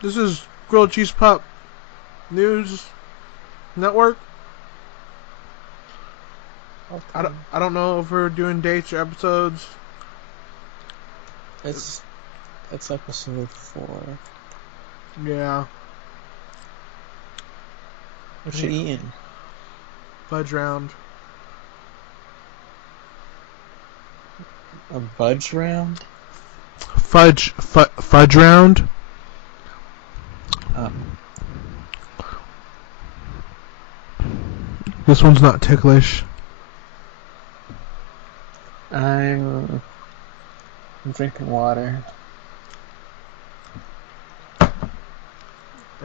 This is Grilled Cheese Pup News Network. Okay. I don't know if we're doing dates or episodes. It's episode 4. Yeah. What you eating? Fudge round. A budge round? Fudge round. Oh. This one's not ticklish. I'm drinking water. I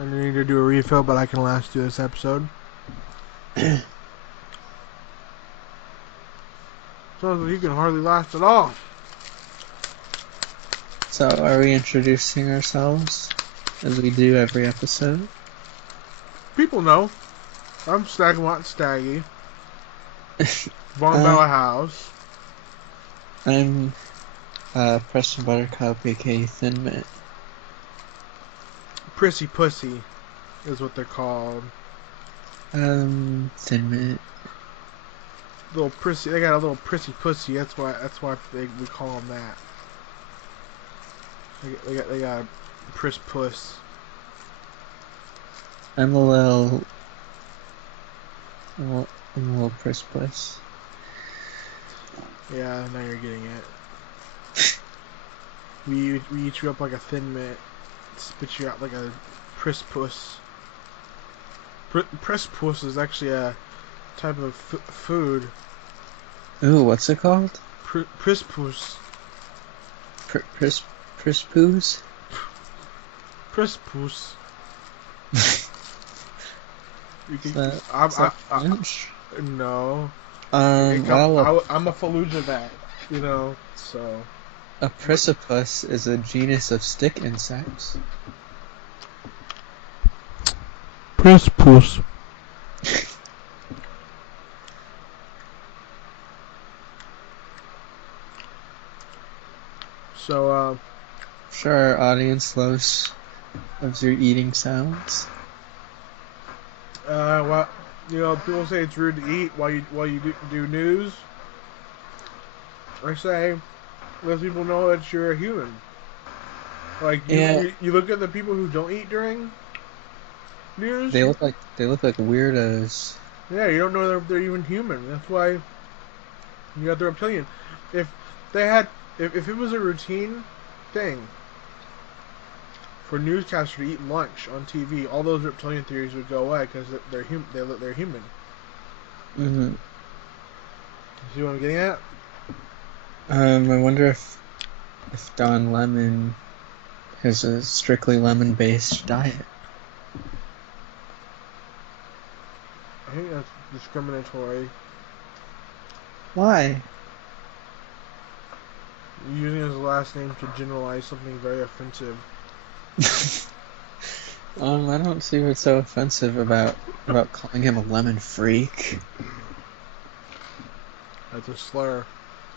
need to do a refill, but I can last through this episode. Sounds like you can hardly last at all. So, are we introducing ourselves as we do every episode? People know. I'm staggy. Born Bella House. I'm Preston Buttercup, aka Thin Mint. Prissy Pussy is what they're called. Thin Mint. Little prissy. They got a little prissy pussy. That's why we call them that. They got a priss puss. I'm a little priss puss. Yeah, now you're getting it. we eat you up like a Thin Mint. Spit you out like a priss puss. Priss puss is actually a type of food. Ooh, what's it called? Priss puss. Priss poos? Priss puss. French? No. Well, I'm a Fallujah bat, you know, so. A prissipus is a genus of stick insects. Priss puss. So, sure, our audience loves your eating sounds. well, you know, people say it's rude to eat while you do news. I say, let people know that you're a human. Like you look at the people who don't eat during news. They look like weirdos. Yeah, you don't know they're even human. That's why you got the reptilian. If it was a routine thing for newscasters to eat lunch on TV, all those reptilian theories would go away because they're human. Mm-hmm. See what I'm getting at? I wonder if Don Lemon has a strictly lemon-based diet. I think that's discriminatory. Why? Using his last name to generalize something very offensive. I don't see what's so offensive about calling him a lemon freak. That's a slur.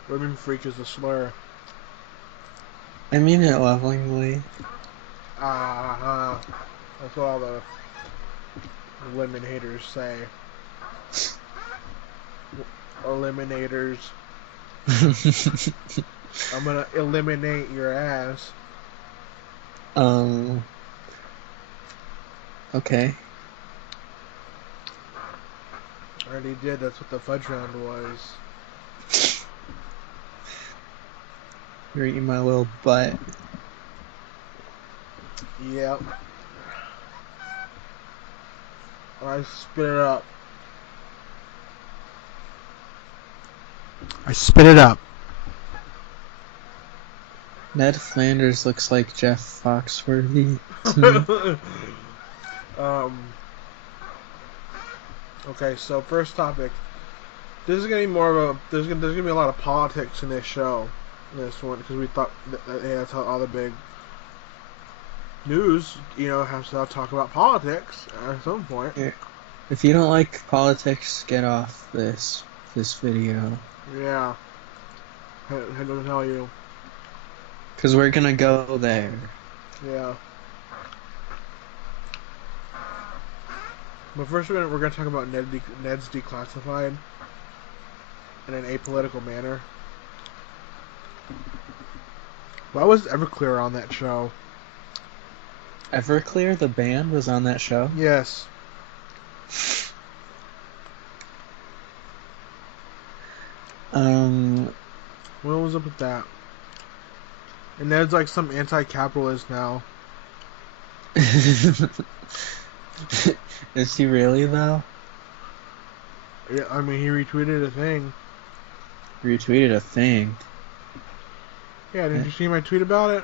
Lemon freak is a slur. I mean it lovingly. That's what all the lemon haters say. Eliminators. I'm gonna eliminate your ass. Okay. I already did. That's what the fudge round was. You're eating my little butt. Yep. I spit it up. Ned Flanders looks like Jeff Foxworthy to me. Okay, so first topic. This is gonna be more of a. There's gonna be a lot of politics in this show, in this one, because we thought that's how all the big news, has to talk about politics at some point. Yeah. If you don't like politics, get off this video. Yeah. I had to tell you. Because we're gonna go there. Yeah. But first, we're gonna talk about Ned's Declassified in an apolitical manner. Why was Everclear on that show? Everclear, the band, was on that show? Yes. What was up with that? And Ned's like some anti-capitalist now. Is he really, though? Yeah, I mean, he retweeted a thing. Retweeted a thing? Yeah, did you see my tweet about it?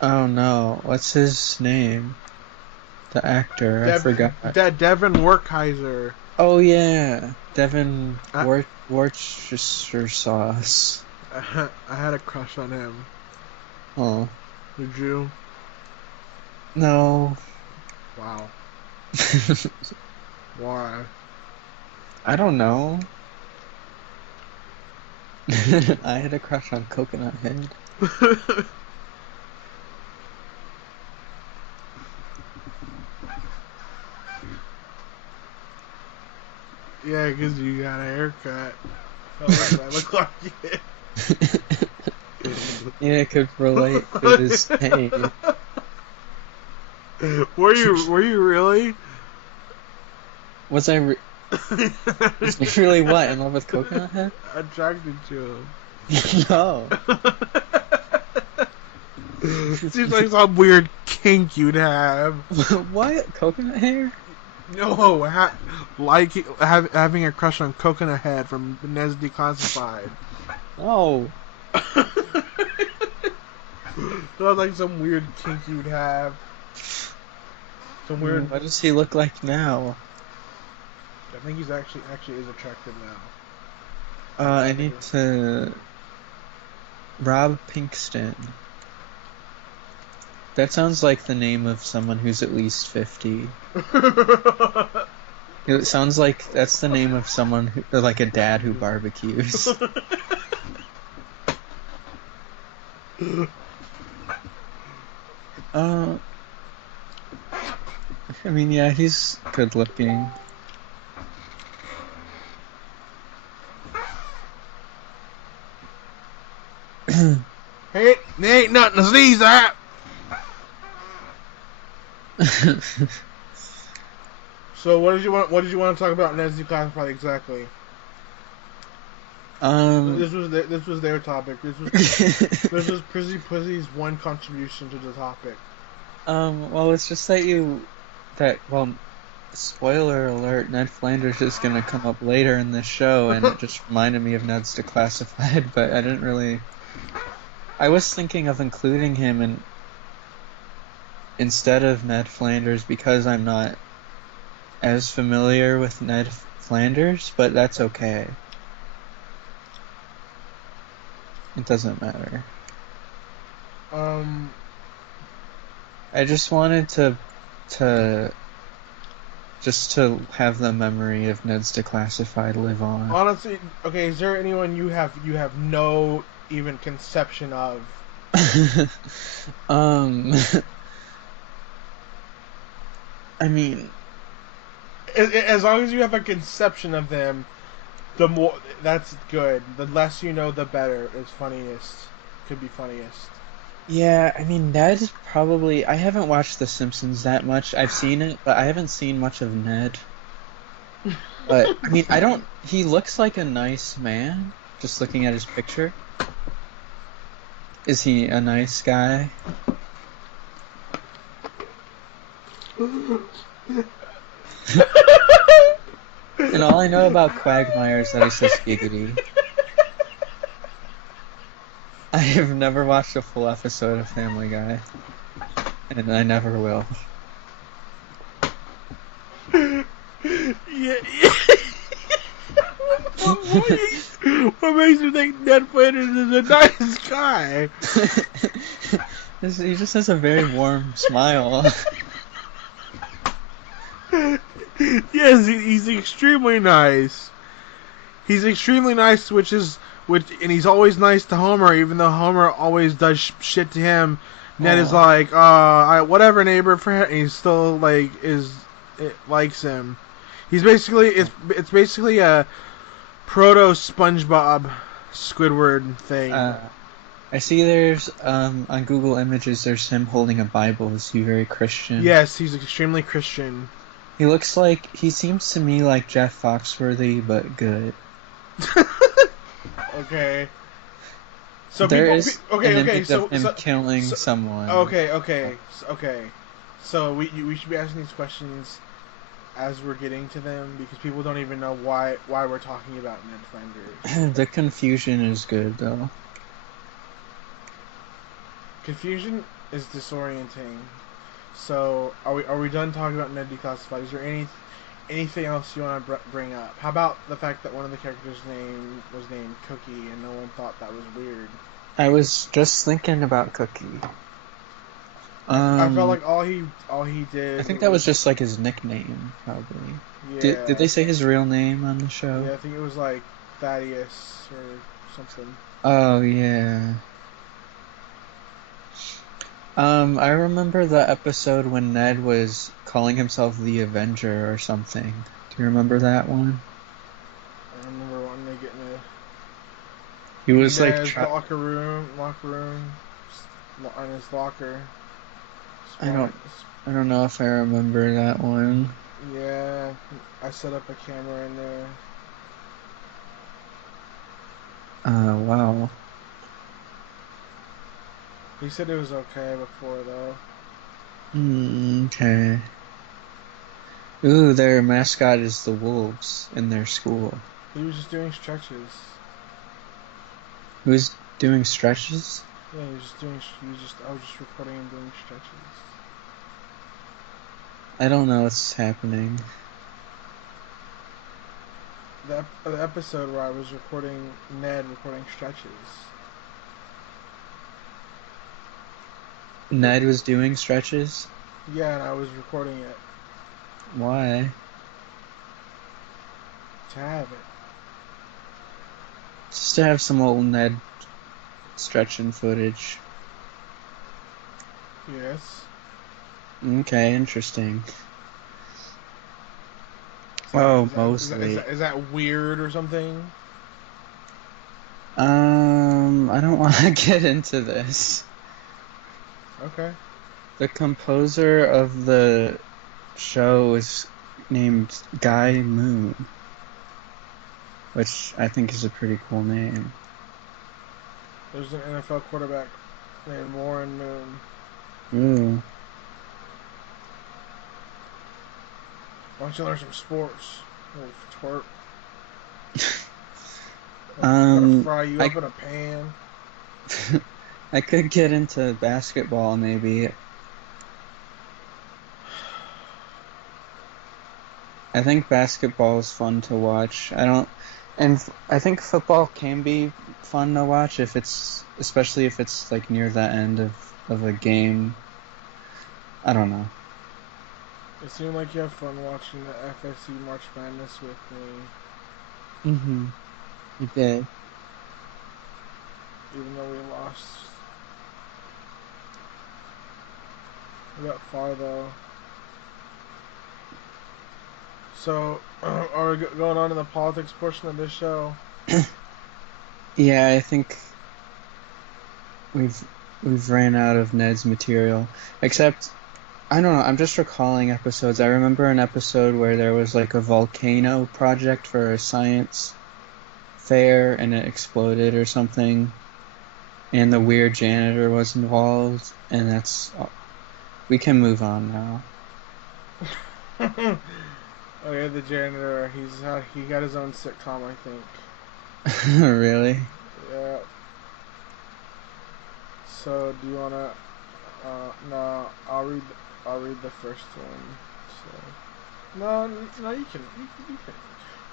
Oh no, what's his name? The actor, I forgot. Devin Werkheiser. Oh yeah, Devin Worcestershire sauce. I had a crush on him. Oh. Did you? No. Wow. Why? I don't know. I had a crush on Coconut Head. Yeah, because you got a haircut. I look like it. Yeah, I could relate to his pain. Were you really? Was I really what, in love with Coconut Head? Attracted to him. No. Seems like some weird kink you'd have. What? Coconut hair? No, having a crush on Coconut Head from Ned's Declassified. Oh. Sounds like some weird kink you'd have. Some weird. What does he look like now? I think he's actually is attractive now. I need to. Rob Pinkston. That sounds like the name of someone who's at least 50. It sounds like that's the name of someone who, or like a dad who barbecues. I mean, yeah, he's good looking. Hey, there ain't nothing to sneeze at. So what did you want to talk about Ned's Declassified exactly? This was their topic. This was Prissy Pussy's one contribution to the topic. Well, it's just well, spoiler alert, Ned Flanders is gonna come up later in this show, and it just reminded me of Ned's Declassified, but I didn't really. I was thinking of including him instead of Ned Flanders because I'm not as familiar with Ned Flanders, but that's okay. It doesn't matter. I just wanted to have the memory of Ned's Declassified live on. Honestly, okay, is there anyone you have no even conception of? I mean, as long as you have a conception of them, the more that's good. The less you know, the better. Is funniest. Could be funniest. Yeah, I mean, Ned's probably. I haven't watched The Simpsons that much. I've seen it, but I haven't seen much of Ned. But I mean, he looks like a nice man. Just looking at his picture. Is he a nice guy? And all I know about Quagmire is that he says giggity. I have never watched a full episode of Family Guy. And I never will. Yeah. What makes you think Ned Flanders is a nice guy? He just has a very warm smile. Yes, he's extremely nice. He's extremely nice, and he's always nice to Homer, even though Homer always does shit to him. Ned is like, whatever, neighbor, and he's still like is it likes him. He's basically it's basically a proto SpongeBob Squidward thing. I see there's on Google Images there's him holding a Bible. Is he very Christian? Yes, he's extremely Christian. He seems to me like Jeff Foxworthy, but good. Okay. So there people, is okay, an okay, image of him killing someone. Okay. So we should be asking these questions as we're getting to them because people don't even know why we're talking about Ned Flanders. The confusion is good though. Confusion is disorienting. So are we done talking about Ned Declassified? Is there anything else you want to bring up? How about the fact that one of the characters' name was named Cookie and no one thought that was weird? I was just thinking about Cookie. I felt like all he did. I think that was just like his nickname, probably. Yeah. Did they say his real name on the show? Yeah, I think it was like Thaddeus or something. Oh yeah. I remember the episode when Ned was calling himself the Avenger or something. Do you remember that one? I remember when they get in He was Ned's like locker room, on his locker. I don't know if I remember that one. Yeah, I set up a camera in there. Wow. He said it was okay before though. Okay. Ooh, their mascot is the Wolves in their school. He was just doing stretches. Who's doing stretches? Yeah, he was just doing. I was just recording him doing stretches. I don't know what's happening. The episode where I was recording Ned recording stretches. Ned was doing stretches? Yeah, and I was recording it. Why? To have it. Just to have some old Ned stretching footage. Yes. Okay, interesting. Mostly. Is that weird or something? I don't want to get into this. Okay. The composer of the show is named Guy Moon, which I think is a pretty cool name. There's an NFL quarterback named Warren Moon. Ooh. Why don't you learn some sports? Little twerp. Fry you up in a pan. I could get into basketball maybe. I think basketball is fun to watch. I think football can be fun to watch especially if it's like near the end of a game. I don't know. It seemed like you have fun watching the FSC March Madness with me. Mm-hmm. You did. Even though we lost. We got far though. So, are we going on to the politics portion of this show? Yeah, I think we've ran out of Ned's material. Except, I don't know, I'm just recalling episodes. I remember an episode where there was like a volcano project for a science fair and it exploded or something. And the weird janitor was involved, and we can move on now. Oh yeah, the janitor. He got his own sitcom, I think. Really? Yeah. So do you wanna? No, I'll read the first one. So no, you can.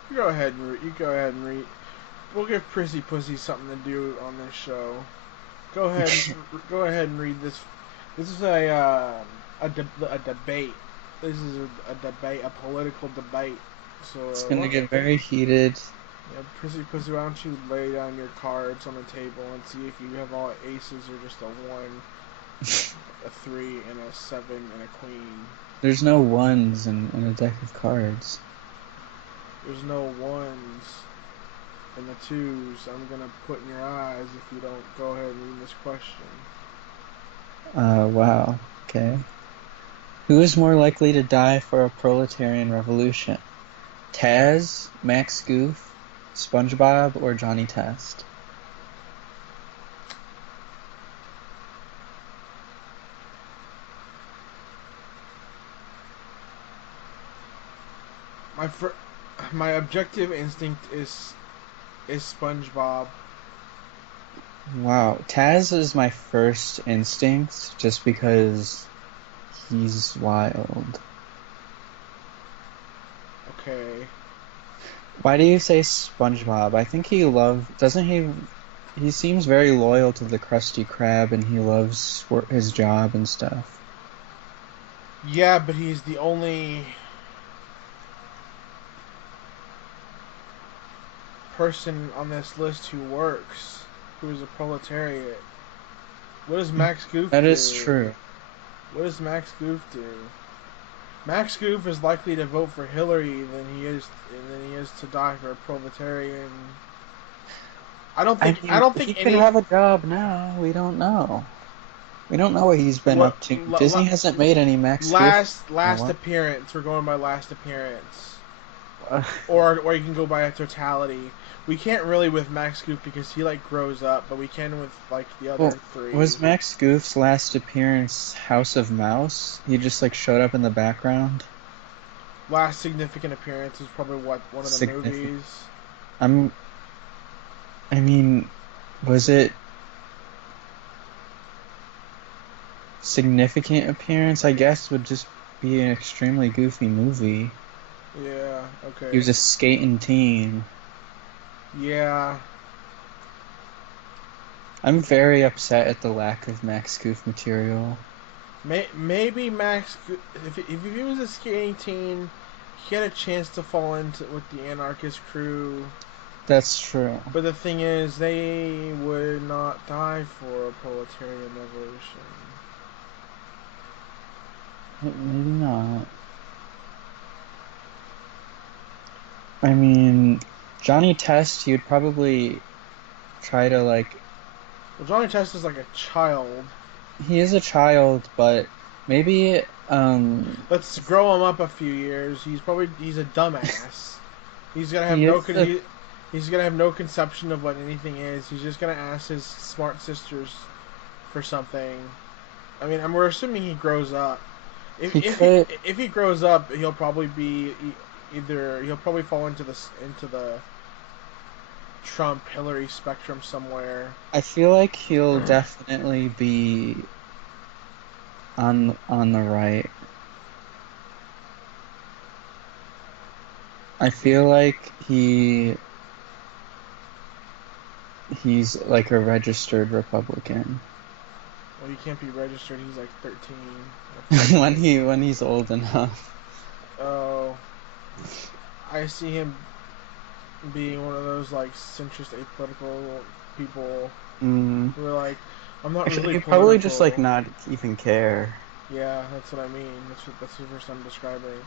You go ahead and read. You go ahead and read. We'll give Prissy Pussy something to do on this show. Go ahead and read this. This is a debate. This is a debate, a political debate. So It's gonna get very heated. Yeah, Prissy Pussy, why don't you lay down your cards on the table and see if you have all aces or just a 1, a 3, and a 7, and a queen. There's no ones in a deck of cards. There's no ones and the twos I'm gonna put in your eyes if you don't go ahead and read this question. Wow. Okay. Who is more likely to die for a proletarian revolution? Taz, Max Goof, SpongeBob, or Johnny Test? My objective instinct is SpongeBob. Wow. Taz is my first instinct just because he's wild. Okay. Why do you say SpongeBob? I think doesn't he seems very loyal to the Krusty Krab and he loves his job and stuff. Yeah, but he's the only person on this list who works, who is a proletariat. What does Max Goof do? That is true. What does Max Goof do? Max Goof is likely to vote for Hilary than he is to die for a proletarian. I don't think he could have a job now. We don't know. We don't know what he's been up to. Disney hasn't made any Max Goof. Last appearance. We're going by last appearance. Or you can go by a totality. We can't really with Max Goof because he grows up, but we can with the other three. Was Max Goof's last appearance House of Mouse? He just showed up in the background. Last significant appearance is probably one of the movies. I mean, was it significant appearance? I guess would just be an extremely goofy movie. Yeah. Okay. He was a skating teen. Yeah. I'm very upset at the lack of Max Goof material. Maybe Max, if he was a skating teen, he had a chance to fall into with the anarchist crew. That's true. But the thing is, they would not die for a proletarian revolution. Maybe not. I mean, Johnny Test, he would probably try to Well, Johnny Test is like a child. He is a child, but maybe let's grow him up a few years. He's a dumbass. He's gonna have he's gonna have no conception of what anything is. He's just gonna ask his smart sisters for something. I mean, we're assuming he grows up. If he grows up, he'll probably be he'll probably fall into the Trump Hillary spectrum somewhere. I feel like he'll definitely be on the right. I feel like he's like a registered Republican. Well, he can't be registered. He's like 13. when he's old enough. Oh, I see him being one of those centrist apolitical people who are like, I'm not really. He probably just not even care. Yeah, that's what I mean. That's the first I'm describing.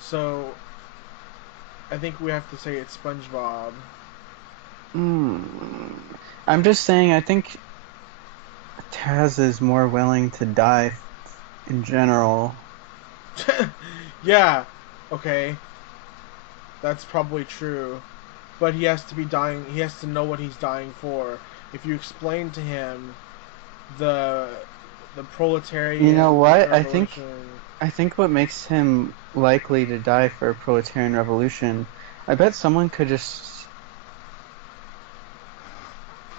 So, I think we have to say it's SpongeBob. I'm just saying. I think Taz is more willing to die in general. Yeah. Okay. That's probably true. But he has to be dying. He has to know what he's dying for. If you explain to him the proletarian. You know what? Revolution. I think what makes him likely to die for a proletarian revolution, I bet someone could just.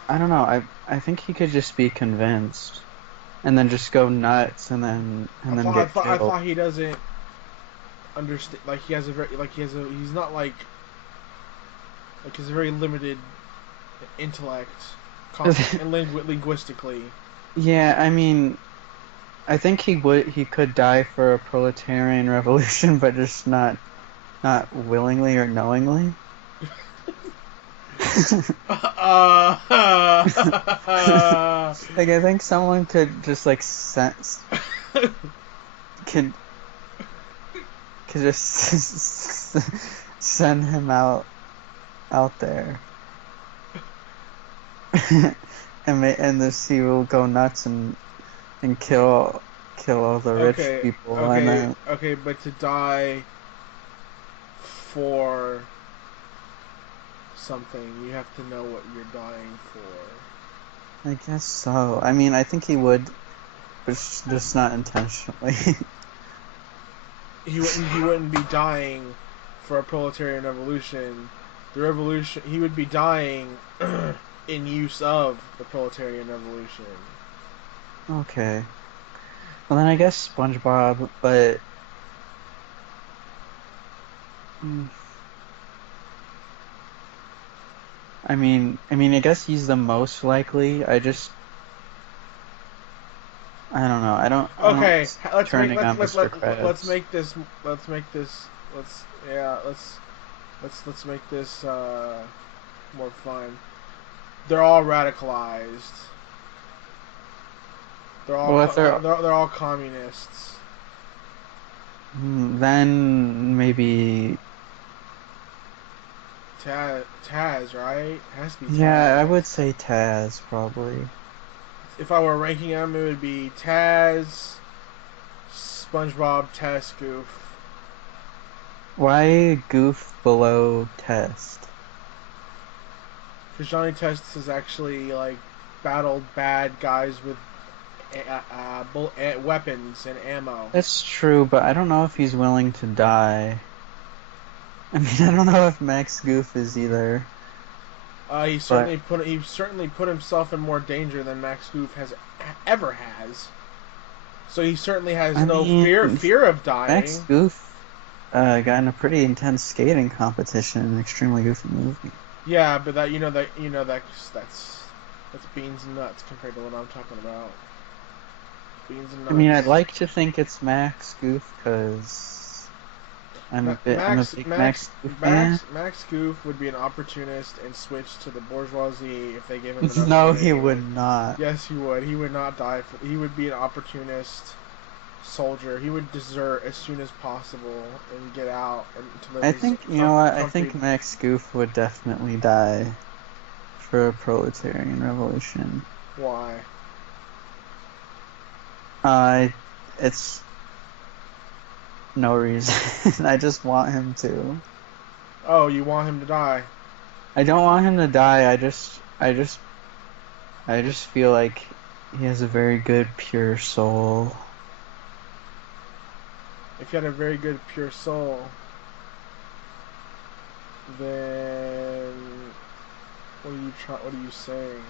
I don't know. I think he could just be convinced, and then just go nuts, and then get killed. I thought he doesn't understand. He has a very he's not he's a very limited intellect, and linguistically. Yeah, I mean, I think he could die for a proletarian revolution, but just not willingly or knowingly. I think someone could just sense could could just send him out there, and the sea will go nuts and kill all the rich Okay, people, and okay, then okay, but to die for something, you have to know what you're dying for. I guess so. I mean, I think he would, but just not intentionally. He wouldn't be dying for a proletarian revolution. The revolution, he would be dying in use of the proletarian revolution. Okay. Well, then I guess SpongeBob, but I mean, I guess he's the most likely. I don't know. I don't Okay, turning on Mr. let's Krabs. make this let's yeah let's make this more fun. They're all radicalized. Well, if They're all communists. then maybe. Taz, right? It has to be Yeah, I Taz. would say Taz, probably. If I were ranking them, it would be Taz, SpongeBob, Test, Goof. Why Goof below Test? Because Johnny Test has actually like battled bad guys with weapons and ammo. That's true, but I don't know if he's willing to die. I mean, I don't know if Max Goof is either. He certainly put himself in more danger than Max Goof ever has. So he certainly has I no mean, fear of dying. Max Goof got in a pretty intense skating competition in an extremely goofy movie. Yeah, but that's beans and nuts compared to what I'm talking about. Beans and nuts. I mean, I'd like to think it's Max Goof because I'm a big Max Goof fan. Max Goof would be an opportunist and switch to the bourgeoisie if they gave him enough No, money. he would not. Yes, he would. He would not die. He would be an opportunist soldier. He would desert as soon as possible and get out and to live I think you know what? I think comfy. Max Goof would definitely die for a proletarian revolution. Why? It's no reason. I just want him to. Oh, you want him to die? I don't want him to die. I just feel like he has a very good, pure soul. If you had a very good pure soul, then what are you saying?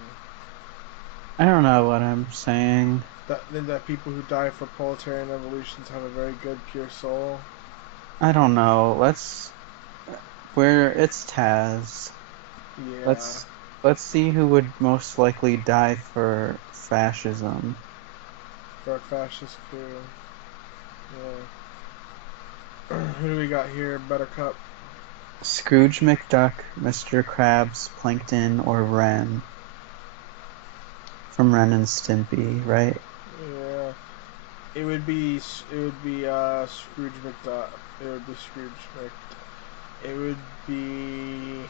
I don't know what I'm saying. That people who die for proletarian revolutions have a very good pure soul. I don't know. It's Taz. Yeah. Let's see who would most likely die for fascism. For a fascist coup. Yeah. Who do we got here? Buttercup. Scrooge McDuck, Mr. Krabs, Plankton, or Ren. From Ren and Stimpy, right? Yeah. It would be Scrooge McDuck. It would be Scrooge Mc. It would be.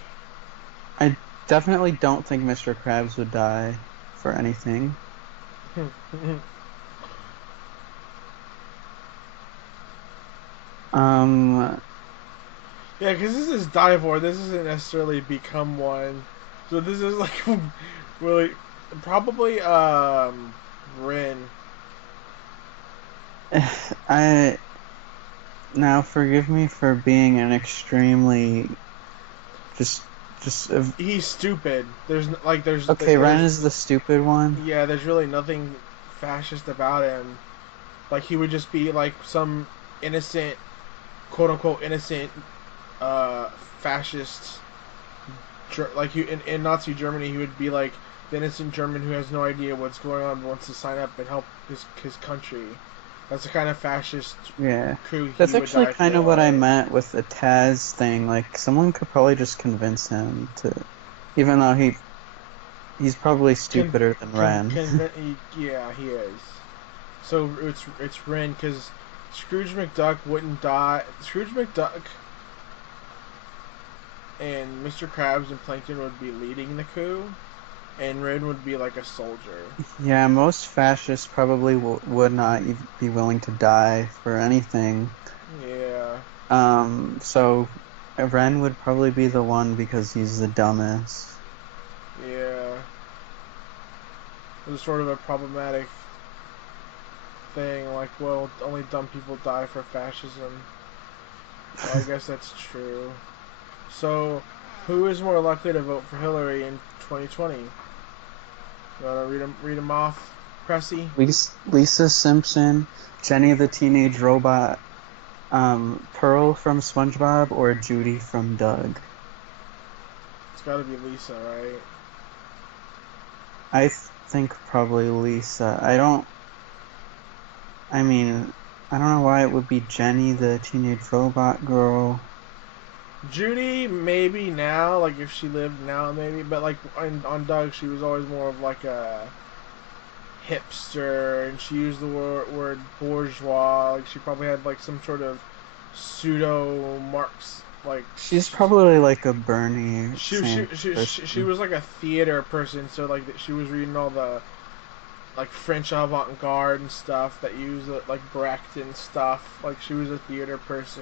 I definitely don't think Mr. Krabs would die for anything. Yeah, because this is die for. This isn't necessarily become one. So this is like really probably Rin. Now forgive me for being an extremely just He's stupid. There's okay. Ren is the stupid one. Yeah, there's really nothing fascist about him. Like he would just be like some innocent, quote unquote innocent, fascist. Like in Nazi Germany, he would be like the innocent German who has no idea what's going on, but wants to sign up and help his country. That's the kind of fascist coup That's he would actually die kind for. of what I meant with the Taz thing. Like someone could probably just convince him to, even though he's probably stupider than Ren. Yeah, he is. So it's Ren because Scrooge McDuck wouldn't die. Scrooge McDuck and Mr. Krabs and Plankton would be leading the coup, and Rin would be like a soldier. Yeah, most fascists probably would not be willing to die for anything. Yeah. So Ren would probably be the one because he's the dumbest. Yeah. It was sort of a problematic thing, like, well, only dumb people die for fascism. Well, I guess that's true. So, who is more likely to vote for Hillary in 2020? You want to read them off, Pressy? Lisa Simpson, Jenny the Teenage Robot, Pearl from SpongeBob, or Judy from Doug? It's got to be Lisa, right? I think probably Lisa. I don't know why it would be Jenny the Teenage Robot girl. Judy, maybe now, like if she lived now, maybe, but like on Doug, she was always more of like a hipster, and she used the word bourgeois. Like she probably had like some sort of pseudo Marx, like She's probably like a Bernie. She was like a theater person, so like she was reading all the like French avant-garde and stuff that used like Brecht and stuff. Like she was a theater person.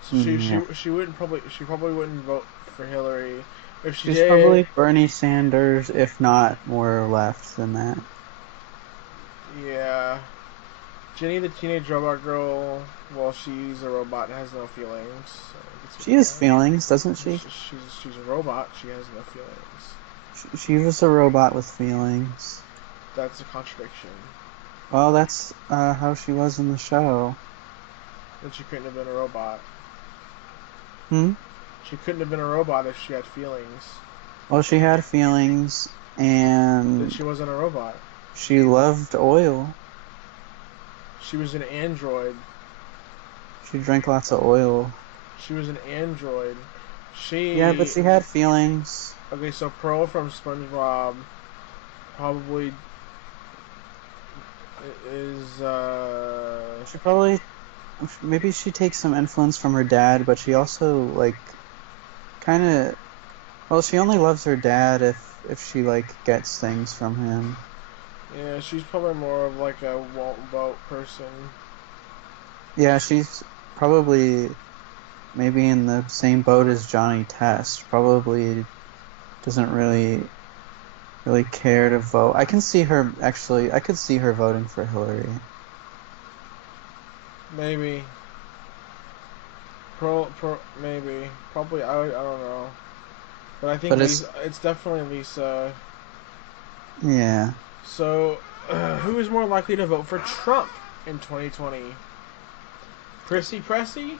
So she probably wouldn't vote for Hillary. If she She's did, probably Bernie Sanders, if not more left than that. yeah. Jenny the Teenage Robot Girl, well, she's a robot and has no feelings. So she has feelings, doesn't she? She's a robot. She has no feelings. She was a robot with feelings. That's a contradiction. Well, that's how she was in the show. Then she couldn't have been a robot. Hmm? She couldn't have been a robot if she had feelings. Well, she had feelings, and Then she wasn't a robot. she loved oil. She was an android. She drank lots of oil. She was an android. Yeah, but she had feelings. Okay, so Pearl from SpongeBob probably is, She probably... Maybe she takes some influence from her dad, but she also, like, kind of... Well, she only loves her dad if she, like, gets things from him. Yeah, she's probably more of, like, a won't vote person. Yeah, she's probably maybe in the same boat as Johnny Test. Probably doesn't really care to vote. I can see her, actually, I could see her voting for Hillary. Maybe. Maybe. Probably, I don't know. But I think But Lisa, it's definitely Lisa. Yeah. So, who is more likely to vote for Trump in 2020? Pressy?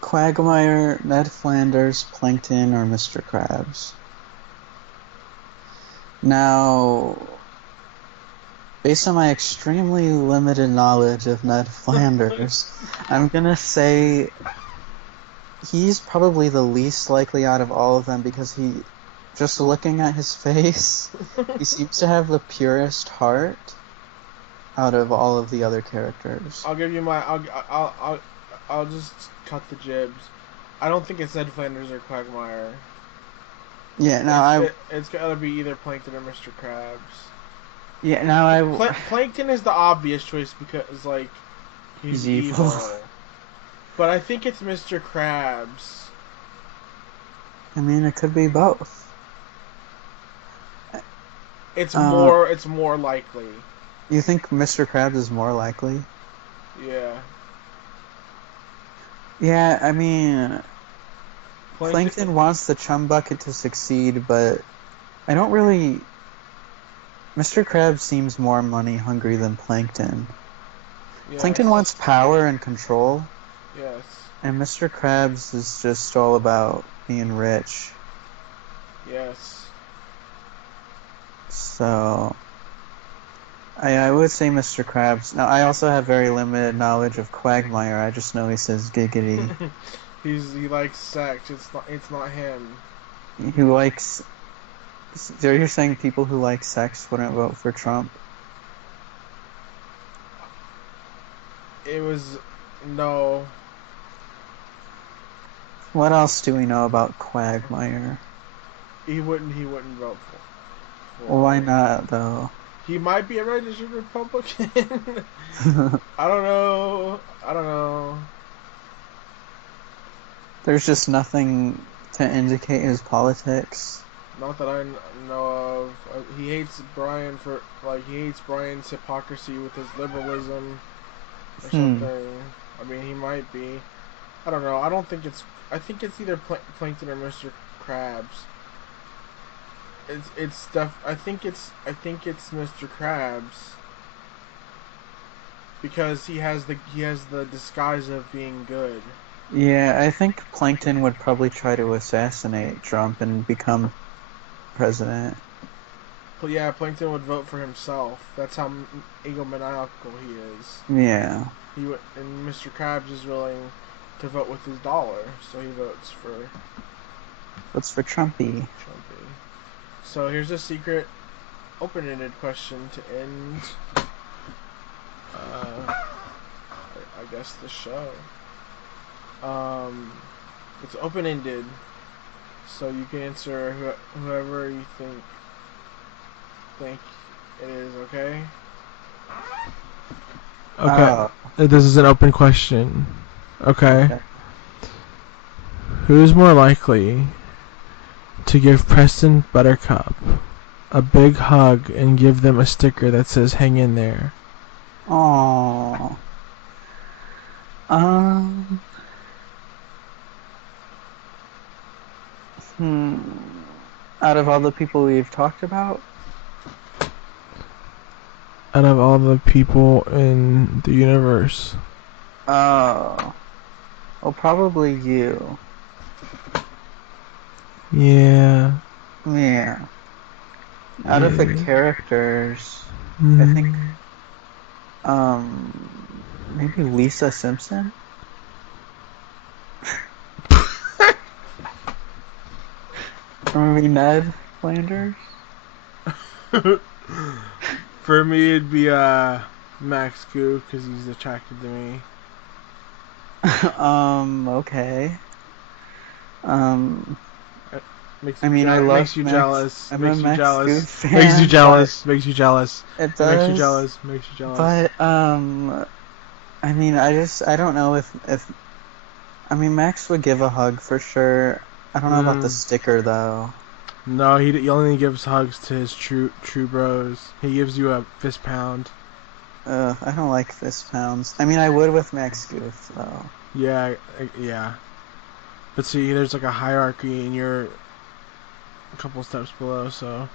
Quagmire, Ned Flanders, Plankton, or Mr. Krabs? Now, based on my extremely limited knowledge of Ned Flanders, I'm gonna say he's probably the least likely out of all of them because just looking at his face, he seems to have the purest heart out of all of the other characters. I'll give you my. I'll just cut the jibs. I don't think it's Ned Flanders or Quagmire. Yeah, no, it's gotta be either Plankton or Mr. Krabs. Yeah, now Plankton is the obvious choice because like he's evil. But I think it's Mr. Krabs. I mean, it could be both. It's more likely. You think Mr. Krabs is more likely? Yeah. Yeah, I mean, Plankton wants the chum bucket to succeed, but I don't really... Mr. Krabs seems more money hungry than Plankton. Yes. Plankton wants power and control. Yes. And Mr. Krabs is just all about being rich. Yes. So... I would say Mr. Krabs. Now, I also have very limited knowledge of Quagmire. I just know he says giggity. He likes sex. It's not him. He likes... So you're saying people who like sex wouldn't vote for Trump? It was no. What else do we know about Quagmire? He wouldn't vote Well, why not though? He might be a registered Republican. I don't know. There's just nothing to indicate his politics. Not that I know of. He hates Brian for he hates Brian's hypocrisy with his liberalism or something. I mean, he might be. I don't know. I don't think it's. I think it's either Plankton or Mr. Krabs. I think it's Mr. Krabs because he has the disguise of being good. Yeah, I think Plankton would probably try to assassinate Trump and become president. But yeah, Plankton would vote for himself. That's how egomaniacal he is. Yeah. And Mr. Krabs is willing to vote with his dollar, so he votes for. What's for Trumpy? So here's a secret, open-ended question to end. I guess the show. It's open-ended, so you can answer whoever you think it is. Okay. Okay. This is an open question. Okay. Who's more likely to give Preston Buttercup a big hug and give them a sticker that says "Hang in there"? Aww. Out of all the people we've talked about? Out of all the people in the universe. Oh. Well, probably you. Yeah. Yeah. Out of the characters, I think, maybe Lisa Simpson? Or maybe Ned Flanders? For me, it'd be Max Goof because he's attracted to me. Okay. Makes you jealous. I'm Makes a you Max jealous. Goof fan, Makes you jealous. Makes you jealous. It does. Makes you jealous. But I mean, I don't know if I mean Max would give a hug for sure. I don't know about the sticker though. No, he only gives hugs to his true bros. He gives you a fist pound. I don't like fist pounds. I mean, I would with Max Goof though. Yeah. But see, there's like a hierarchy, and you're a couple steps below. So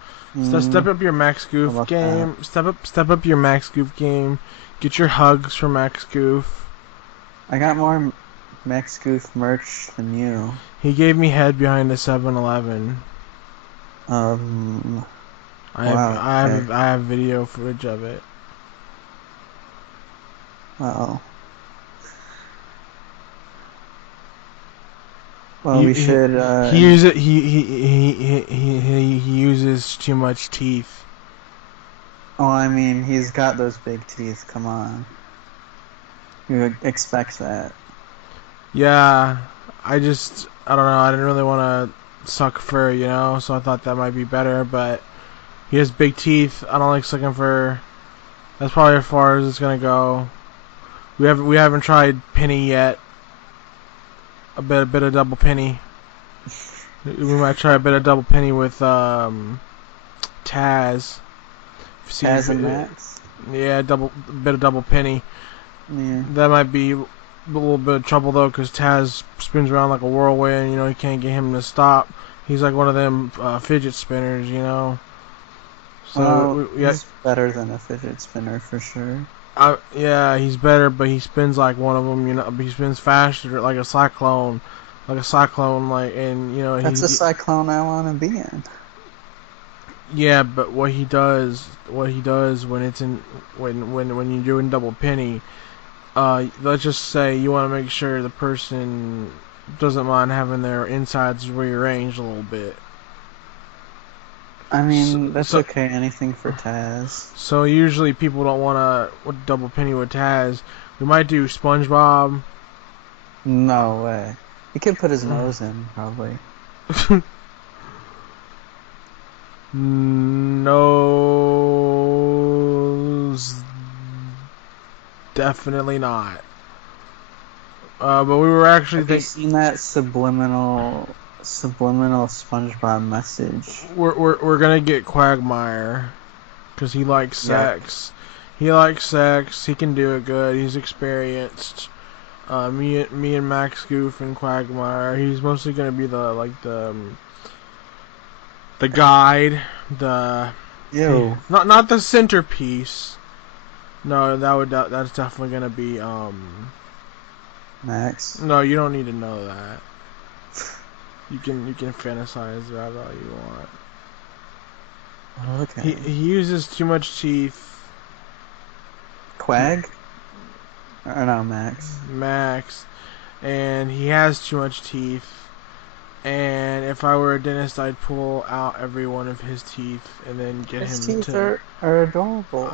step up your Max Goof game. That? Step up your Max Goof game. Get your hugs from Max Goof. I got more Max Goof merch than you. He gave me head behind a 7-Eleven. I have video footage of it. Wow. Well, we should. He uses too much teeth. Oh, I mean, he's got those big teeth. Come on. You would expect that. Yeah, I don't know. I didn't really want to suck fur, you know. So I thought that might be better. But he has big teeth. I don't like sucking fur. That's probably as far as it's gonna go. We haven't tried penny yet. A bit of double penny. We might try a bit of double penny with Taz. Taz and Max. Yeah, a bit of double penny. Yeah. That might be a little bit of trouble though, because Taz spins around like a whirlwind. You know, you can't get him to stop. He's like one of them fidget spinners, you know. So he's better than a fidget spinner for sure. Yeah, he's better, but he spins like one of them. You know, he spins faster, like a cyclone, and you know. That's a cyclone I want to be in. Yeah, but what he does when when you're doing double penny, let's just say you want to make sure the person doesn't mind having their insides rearranged a little bit. I mean, that's okay. Anything for Taz. So usually people don't want to double penny with Taz. We might do SpongeBob. No way. He could put his nose in, probably. Nose, definitely not. But we were actually Have you seen that subliminal SpongeBob message? We're gonna get Quagmire because he likes sex. He likes sex. He can do it good. He's experienced. Me and Max, Goof, and Quagmire. He's mostly gonna be the guide, not the centerpiece. No, that's definitely gonna be Max. No, you don't need to know that. You can fantasize about it all you want. Okay. He uses too much teeth. Quag? Or no, Max. Max, and he has too much teeth. And if I were a dentist, I'd pull out every one of his teeth and then get His him teeth to. are adorable.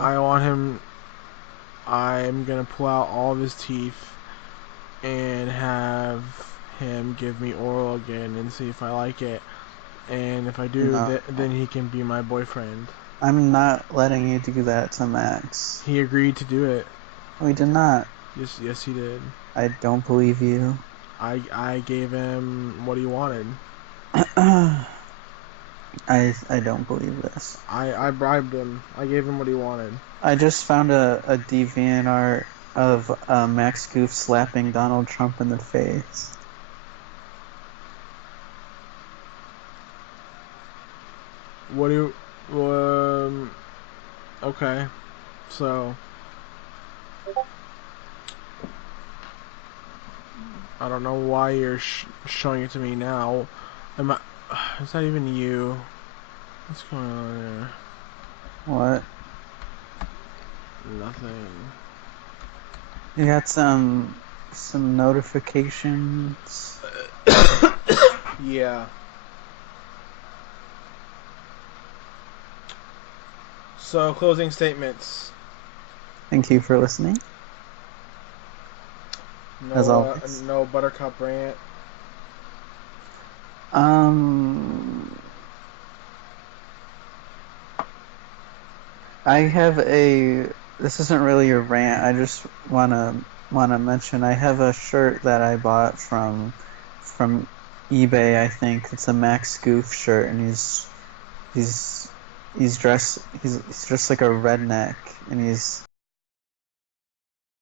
I'm gonna pull out all of his teeth and have him give me oral again and see if I like it. And if I do, then he can be my boyfriend. I'm not letting you do that to Max. He agreed to do it. We did not. Yes, he did. I don't believe you. I gave him what he wanted. I don't believe this. I bribed him. I gave him what he wanted. I just found a DeviantArt of Max Goof slapping Donald Trump in the face. What do you... okay. So... I don't know why you're showing it to me now. Is that even you? What's going on there? What? Nothing. You got some notifications. Yeah. So, closing statements. Thank you for listening. As always. No Buttercup rant. I have this isn't really a rant. I just wanna mention I have a shirt that I bought from eBay. I think it's a Max Goof shirt, and he's dressed like a redneck, and he's